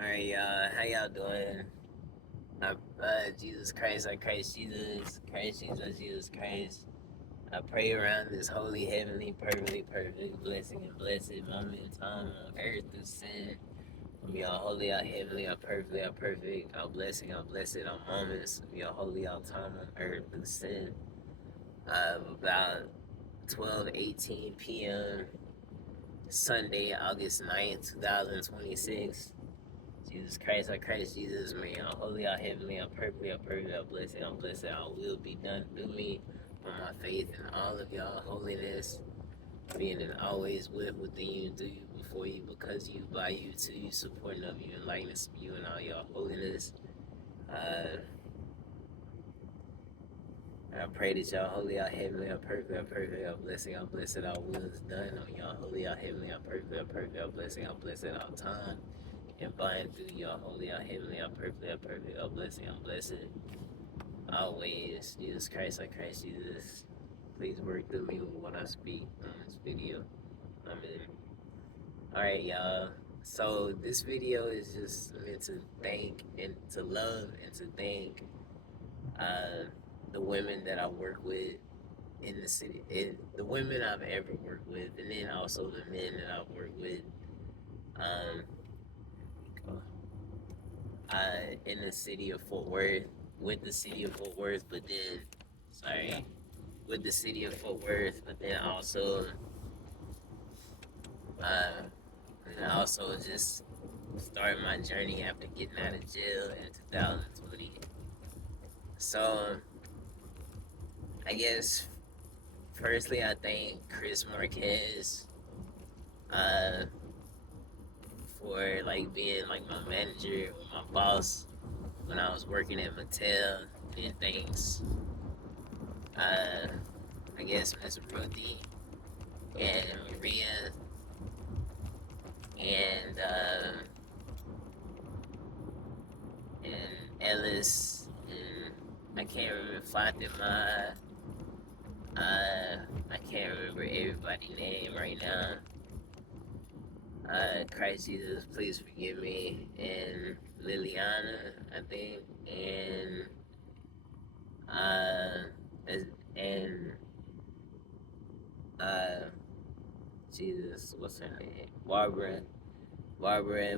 Alright, y'all. How y'all doing? Jesus Christ, I Christ Jesus, Christ Jesus, Jesus Christ. I pray around this holy, heavenly, perfectly, perfect, blessing and blessed moment in time on earth through sin. Be all holy, all heavenly, all perfectly, all perfect, all blessing, all blessed, all moments. Be all holy, all time on earth through sin. About 12:18 p.m. Sunday, August 9th, 2026. Jesus Christ, I Christ Jesus, man, I'm holy, I'm heavenly, I'm perfect, I'm blessed, all will be done through me for my faith in all of y'all holiness, being and always within you, through you, before you, because you, by you, to you, supporting of you, and likeness of you, and all y'all holiness. Uh, I pray that y'all holy, y'all heavenly, y'all perfect, y'all blessed, all will is done on y'all holy, y'all heavenly, y'all perfect, y'all blessed, all time. And bind through y'all holy, y'all heavenly, y'all perfect, y'all blessed, always. Jesus Christ, I Christ Jesus. Please work through me with what I speak on this video. Amen. Alright, y'all. So this video is just meant to thank and to love and to thank uh, the women that I work with in the city, and the women I've ever worked with, and then also the men that I've worked with. Um, in the city of Fort Worth, with the city of Fort Worth, but then, sorry, with the city of Fort Worth, but then also, uh, and also just starting my journey after getting out of jail in 2020. So, I guess, firstly, I thank Chris Marquez, uh, for, like, being, like, my manager, my boss, when I was working at Mattel, and thanks, uh, I guess Miss Ruthie and Maria and and Ellis and I can't remember Fatima. I can't remember everybody's name right now. Christ Jesus, please forgive me. And Liliana, I think, and uh, and uh, Jesus, what's her name? Barbara,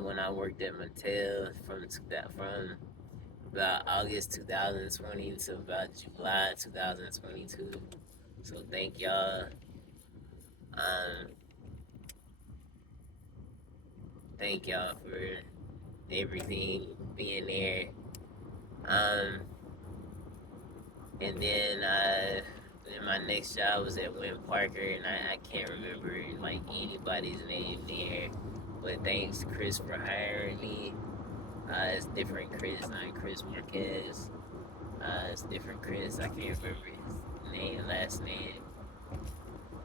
when I worked at Mattel from about August 2020 to about July 2022. So thank y'all. Um, thank y'all for everything being there. Um, and then my next job was at Wynn Parker, and I can't remember like anybody's name there. But thanks Chris for hiring me. It's different Chris, not Chris Marquez. It's different Chris. I can't remember his name, last name.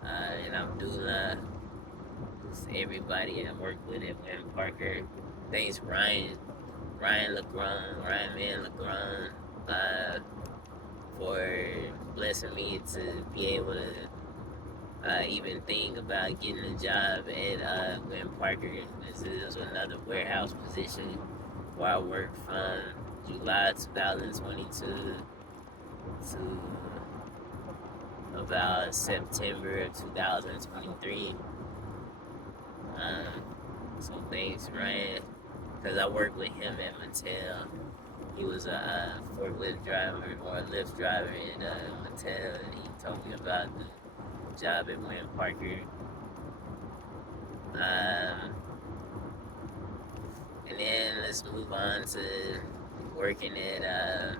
And Abdullah. Just everybody I worked with at Wynn Parker. Thanks Ryan LeGrand, Ryan Man LeGrand, for blessing me to be able to even think about getting a job at Wynn Parker. This is another warehouse position where I worked from July 2022 to about September of 2023. So thanks, Ryan, because I worked with him at Mattel. He was a forklift driver or a lift driver at Mattel, and he told me about the job at Wynn Parker. And then let's move on to working at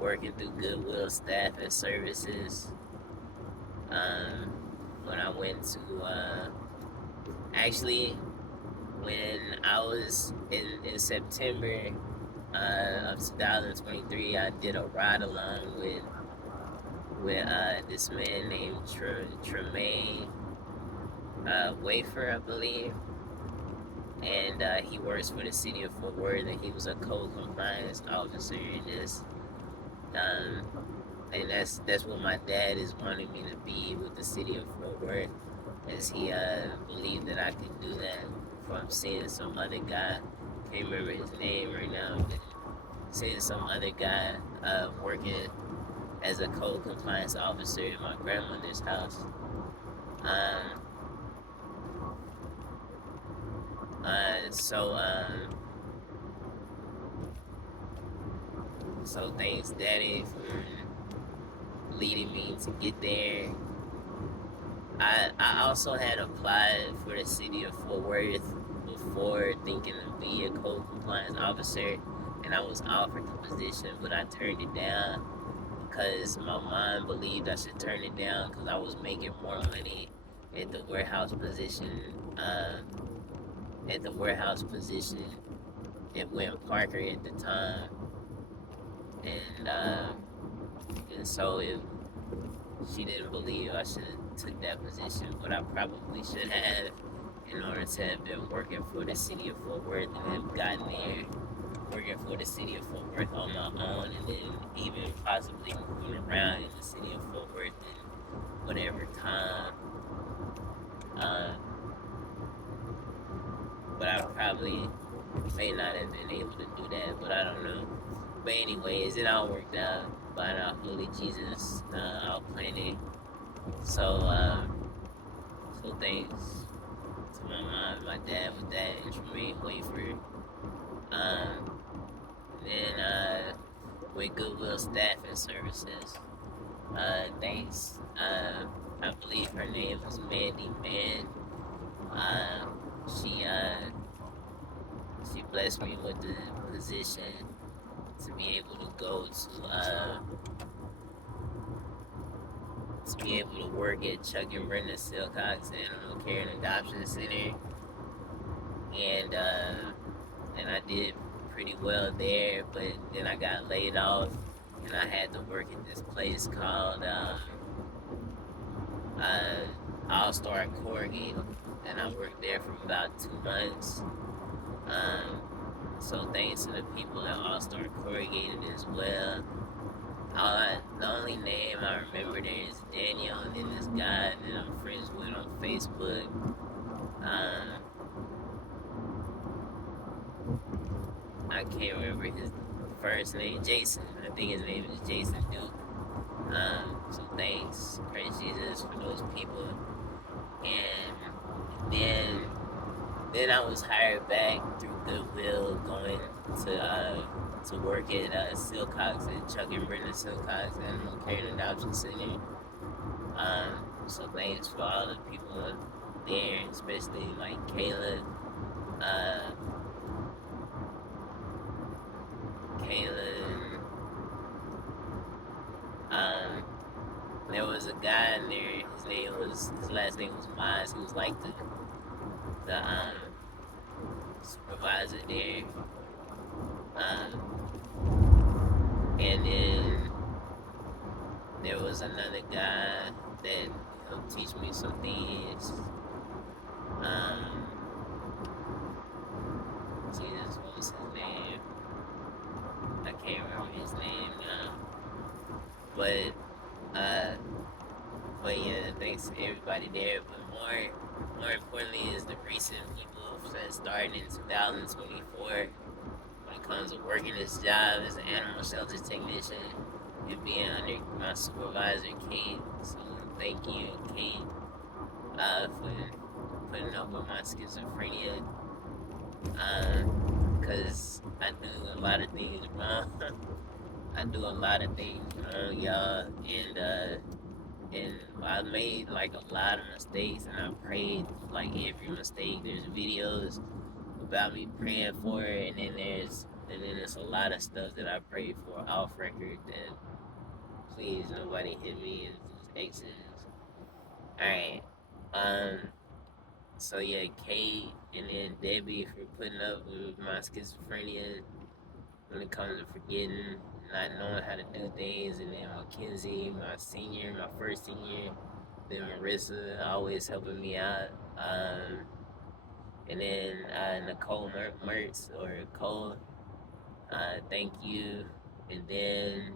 working through Goodwill Staff and Services. When I went to actually when I was in September of 2023, I did a ride along with this man named Tremaine Wafer, I believe, and he works for the city of Fort Worth, and he was a code compliance officer in this. And that's what my dad is wanting me to be with the city of Fort Worth, as he believed that I could do that for I'm seeing some other guy, can't remember his name right now, but seeing some other guy working as a code compliance officer in my grandmother's house. Um, so so thanks, Daddy, for leading me to get there. I also had applied for the city of Fort Worth before thinking to be a code compliance officer, and I was offered the position, but I turned it down because my mom believed I should turn it down because I was making more money at the warehouse position. At the warehouse position at Wynn Parker at the time, and so if she didn't believe I should have took that position, but I probably should have in order to have been working for the city of Fort Worth and have gotten there working for the city of Fort Worth on my own, and then even possibly moving around in the city of Fort Worth in whatever time. Um, but I probably may not have been able to do that, but I don't know. But anyways, it all worked out by the Holy Jesus all planning. So so thanks to my mom, my dad with that, and Tremaine Wafer. Then with Goodwill Staffing Services. Thanks. I believe her name was Mandy Mann. Uh, she she blessed me with the position to be able to go to be able to work at Chuck and Brenda Silcox Animal Care and Adoption Center, and I did pretty well there. But then I got laid off, and I had to work at this place called All Star Corrugated, and I worked there for about 2 months. So thanks to the people at All Star Corrugated as well. The only name I remember there is Daniel, and then this guy that I'm friends with on Facebook. I can't remember his first name, Jason. I think his name is Jason Duke. So thanks, praise Jesus for those people. And then I was hired back through Goodwill, going to work at Silcox at Chuck and Brenda Silcox Animal Care and Adoption Center. So thanks for all the people there, especially like Kayla. There was a guy in there. His last name was Miles. He was like the supervisor there. And then there was another guy that helped teach me some things. Jesus, what was his name? I can't remember his name now. But yeah, thanks to everybody there. But more importantly is the recent people that started in 2024 when it comes to working this job as an animal shelter technician and being under my supervisor, Kate. So thank you, Kate, for putting up with my schizophrenia. Because I do a lot of things wrong. I do a lot of things wrong, y'all, and I made like a lot of mistakes, and I prayed like every mistake. There's videos about me praying for it, and then there's a lot of stuff that I prayed for off record that please nobody hit me and just exit. Alright. So yeah, Kate and then Debbie for putting up with my schizophrenia when it comes to forgetting, not knowing how to do things, and then Mackenzie, my first senior, then Marissa, always helping me out, and then Nicole Mertz, or Cole, thank you, and then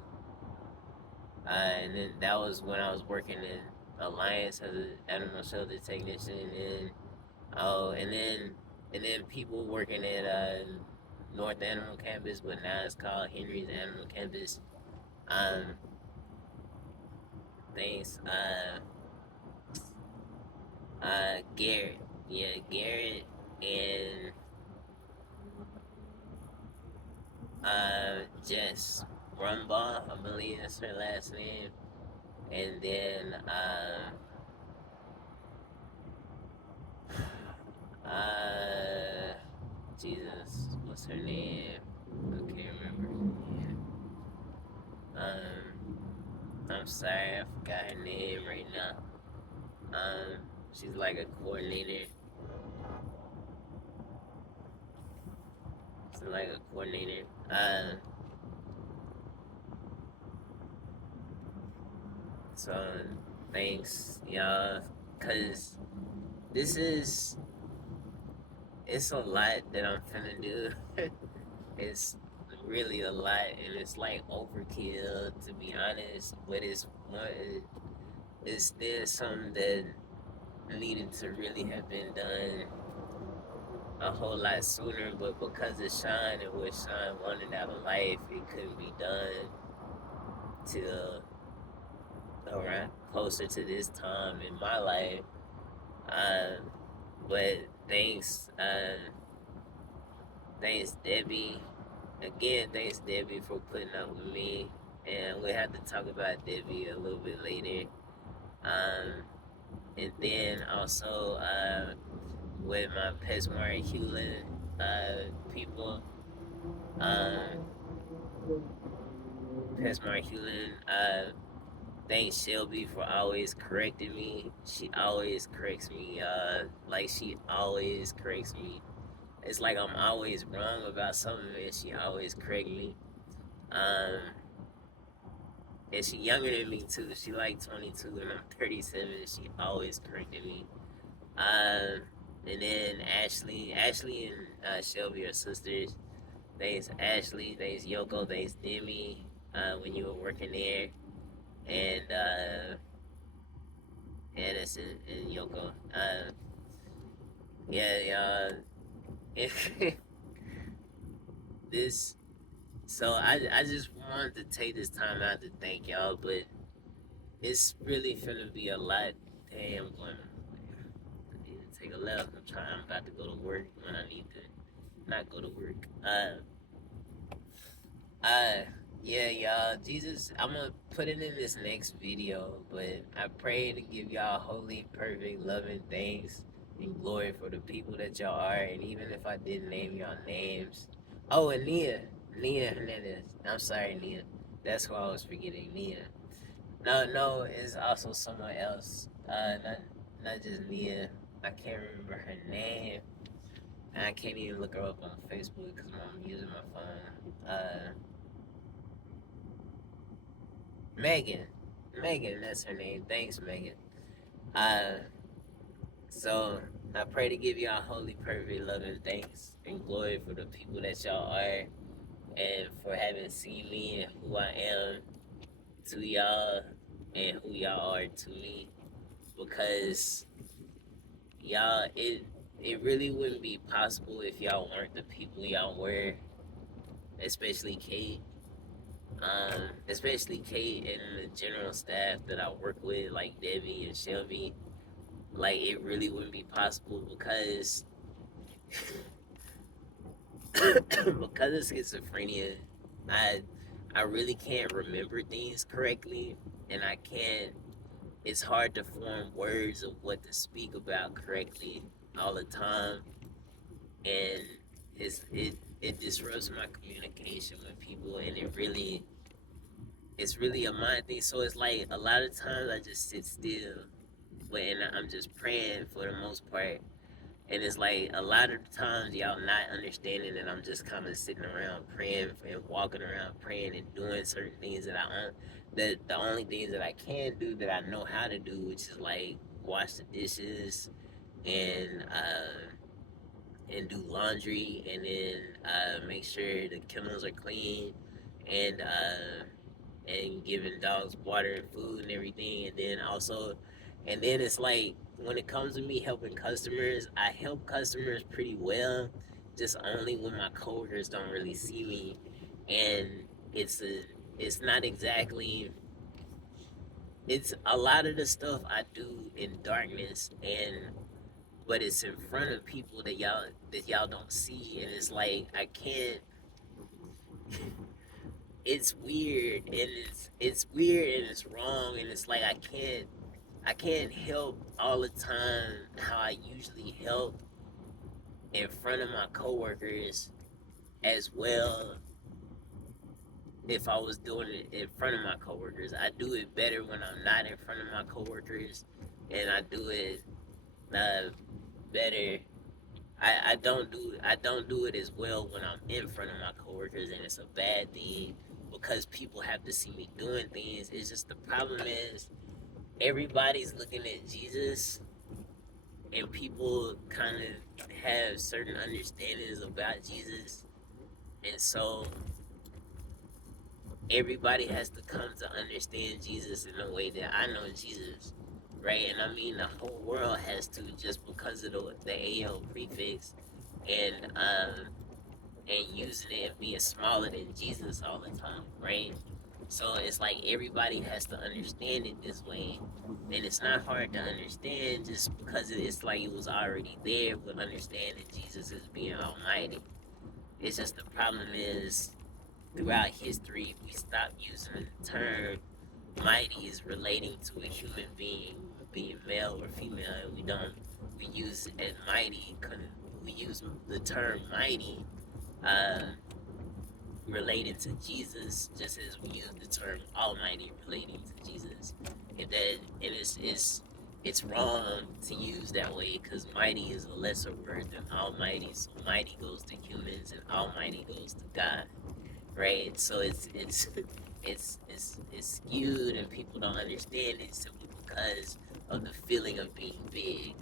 that was when I was working in Alliance as an animal shelter technician, and then and then people working at North Animal Campus, but now it's called Henry's Animal Campus. Um, thanks. Garrett. Yeah, Garrett and Jess Rumbaugh, I believe that's her last name. And then uh Jesus, what's her name? I can't remember. I'm sorry, I forgot her name right now. She's like a coordinator. She's like a coordinator. So thanks, y'all, cause this is it's a lot that I'm finna do. It's really a lot, and it's like overkill to be honest. But it's one, it's still something that needed to really have been done a whole lot sooner. But because of Sean and what Sean wanted out of life, it couldn't be done till around closer to this time in my life. Um, but thanks, thanks Debbie. Again, thanks Debbie for putting up with me, and we'll have to talk about Debbie a little bit later. Um, and then also with my PetSmart Hewlin people, um, PetSmart Hewlin. Thanks Shelby for always correcting me. She always corrects me. Like she always corrects me. It's like I'm always wrong about something, and she always correct me. Um, and she younger than me too. She like 22, and I'm 37. She always corrected me. And then Ashley and Shelby are sisters. Thanks Ashley. Thanks Yoko. Thanks Demi. When you were working there, and Anderson and Yoko. Yeah, y'all. This. So I just wanted to take this time out to thank y'all, but it's really finna be a lot. Damn, I need to take a left. I'm about to go to work when I need to not go to work. Uh, yeah, y'all. Jesus, I'm gonna put it in this next video, but I pray to give y'all holy, perfect, loving thanks and glory for the people that y'all are. And even if I didn't name y'all names, oh, and Nia Hernandez. I'm sorry, Nia. That's who I was forgetting, Nia. No, it's also someone else. Not just Nia. I can't remember her name. And I can't even look her up on Facebook because I'm using my phone. Megan. Megan, that's her name. Thanks, Megan. Uh, so I pray to give y'all holy, perfect, loving thanks and glory for the people that y'all are and for having seen me and who I am to y'all and who y'all are to me. Because y'all, it really wouldn't be possible if y'all weren't the people y'all were, especially Kate. Especially Kate and the general staff that I work with, like Debbie and Shelby. Like it really wouldn't be possible because because of schizophrenia, I I really can't remember things correctly, and I can't. It's hard to form words of what to speak about correctly all the time, and it disrupts my communication with people, and it's really a mind thing. So it's like a lot of times I just sit still, but and I'm just praying for the most part. And it's like a lot of times y'all not understanding that I'm just kind of sitting around praying and walking around praying and doing certain things that that the only things that I can do that I know how to do, which is like wash the dishes and do laundry, and then make sure the kennels are clean, and giving dogs water and food and everything, and then also, and then it's like when it comes to me helping customers, I help customers pretty well, just only when my coworkers don't really see me, and it's a, it's not exactly, it's a lot of the stuff I do in darkness, and but it's in front of people that y'all don't see, and it's like I can't. It's weird, and it's weird, and it's wrong, and it's like I can't help all the time how I usually help in front of my coworkers as well. If I was doing it in front of my coworkers, I do it better when I'm not in front of my coworkers, and I do it better. I don't do it as well when I'm in front of my coworkers, and it's a bad thing because people have to see me doing things. It's just the problem is everybody's looking at Jesus, and people kind of have certain understandings about Jesus, and so everybody has to come to understand Jesus in the way that I know Jesus, right? And I mean the whole world has to, just because of the AL prefix, and using it and being smaller than Jesus all the time, right? So it's like everybody has to understand it this way, and it's not hard to understand just because it's like it was already there with understanding Jesus as being Almighty. It's just the problem is throughout history we stopped using the term mighty as relating to a human being male or female, and we use as mighty. We use the term mighty uh, related to Jesus, just as we use the term Almighty relating to Jesus. And that it's wrong to use that way because mighty is a lesser word than Almighty. So mighty goes to humans and Almighty goes to God, right? So it's skewed and people don't understand it simply because of the feeling of being big.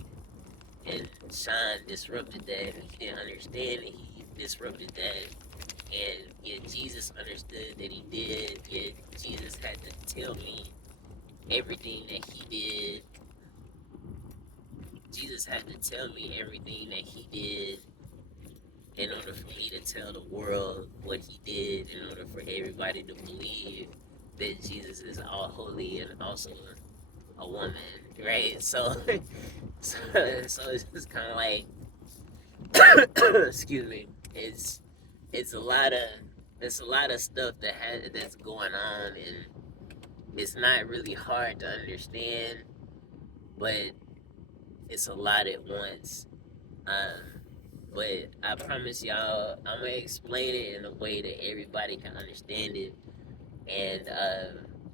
And Sean disrupted that. He didn't understand it. He disrupted that. And yet Jesus understood that he did. Yet Jesus had to tell me everything that he did. Jesus had to tell me everything that he did in order for me to tell the world what he did, in order for everybody to believe that Jesus is all holy and also a woman, right? So, so it's just kind of like, excuse me, it's a lot of stuff that's going on, and it's not really hard to understand, but it's a lot at once. But I promise y'all, I'm gonna explain it in a way that everybody can understand it,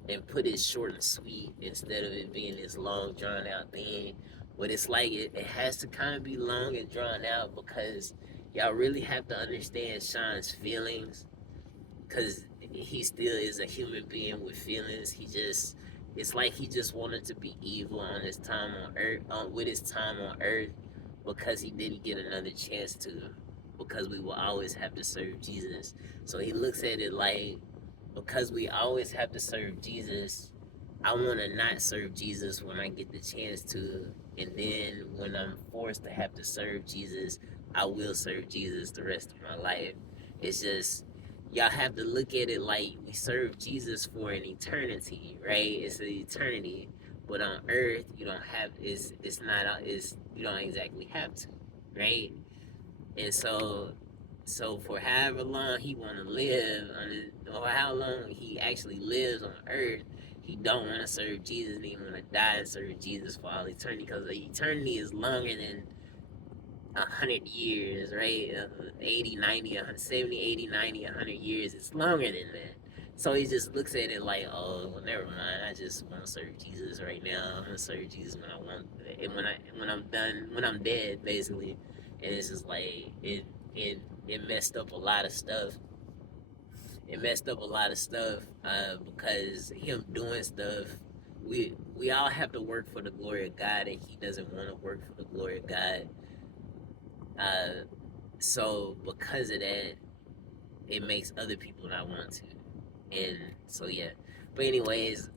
and put it short and sweet instead of it being this long drawn out thing. But it's like it has to kind of be long and drawn out because y'all really have to understand Sean's feelings, because he still is a human being with feelings. It's like he just wanted to be evil on his time on earth, with his time on earth, because he didn't get another chance to, because we will always have to serve Jesus. So he looks at it like, because we always have to serve Jesus, I want to not serve Jesus when I get the chance to, and then when I'm forced to have to serve Jesus, I will serve Jesus the rest of my life. It's just, y'all have to look at it like we serve Jesus for an eternity, right? It's an eternity, but on earth you don't have, it's not, it's, you don't exactly have to, right? And so for however long he want to live or how long he actually lives on earth, he don't want to serve Jesus, and he want to die and serve Jesus for all eternity, because eternity is longer than 100 years, right? 80, 90, 70, 80, 90, 100 years. It's longer than that. So he just looks at it like, oh, well, never mind. I just want to serve Jesus right now. I'm gonna serve Jesus when I want, and when I'm done, when I'm dead, basically. And it's just like it messed up a lot of stuff. It messed up a lot of stuff because him doing stuff. We all have to work for the glory of God, and he doesn't want to work for the glory of God. So because of that, it makes other people not want to. And so yeah. But anyways,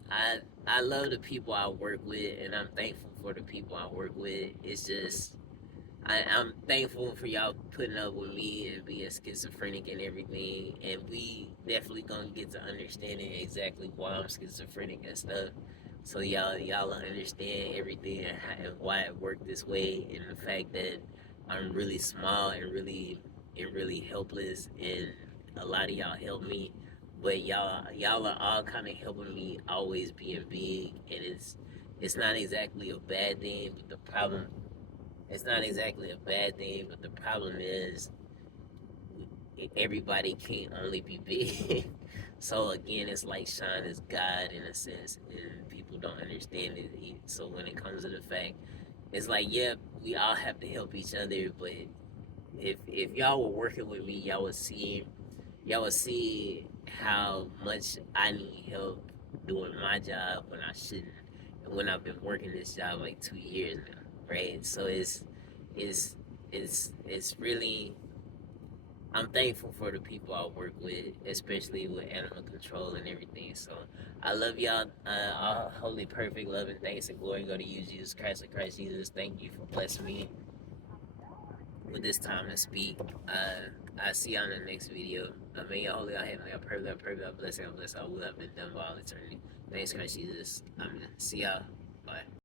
I love the people I work with, and I'm thankful for the people I work with. It's just I'm thankful for y'all putting up with me and being schizophrenic and everything. And we definitely gonna get to understanding exactly why I'm schizophrenic and stuff. So y'all understand everything and why it worked this way, and the fact that I'm really small and really helpless, and a lot of y'all help me, but y'all are all kind of helping me always being big, and it's not exactly a bad thing, but the problem it's not exactly a bad thing, but the problem is everybody can't only be big. So again, it's like shine is God in a sense, and people don't understand it. So when it comes to the fact, it's like, yeah, we all have to help each other, but if y'all were working with me, y'all would see how much I need help doing my job when I shouldn't, and when I've been working this job like 2 years now, right? So it's it's really, I'm thankful for the people I work with, especially with animal control and everything. So I love y'all. All holy, perfect love and thanks and glory go to you, Jesus Christ and Christ Jesus. Thank you for blessing me with this time to speak. I see y'all in the next video. May y'all holy, I heavenly, I pray, I bless, I will have been done by all eternity. Thanks, Christ Jesus. Amen. See y'all. Bye.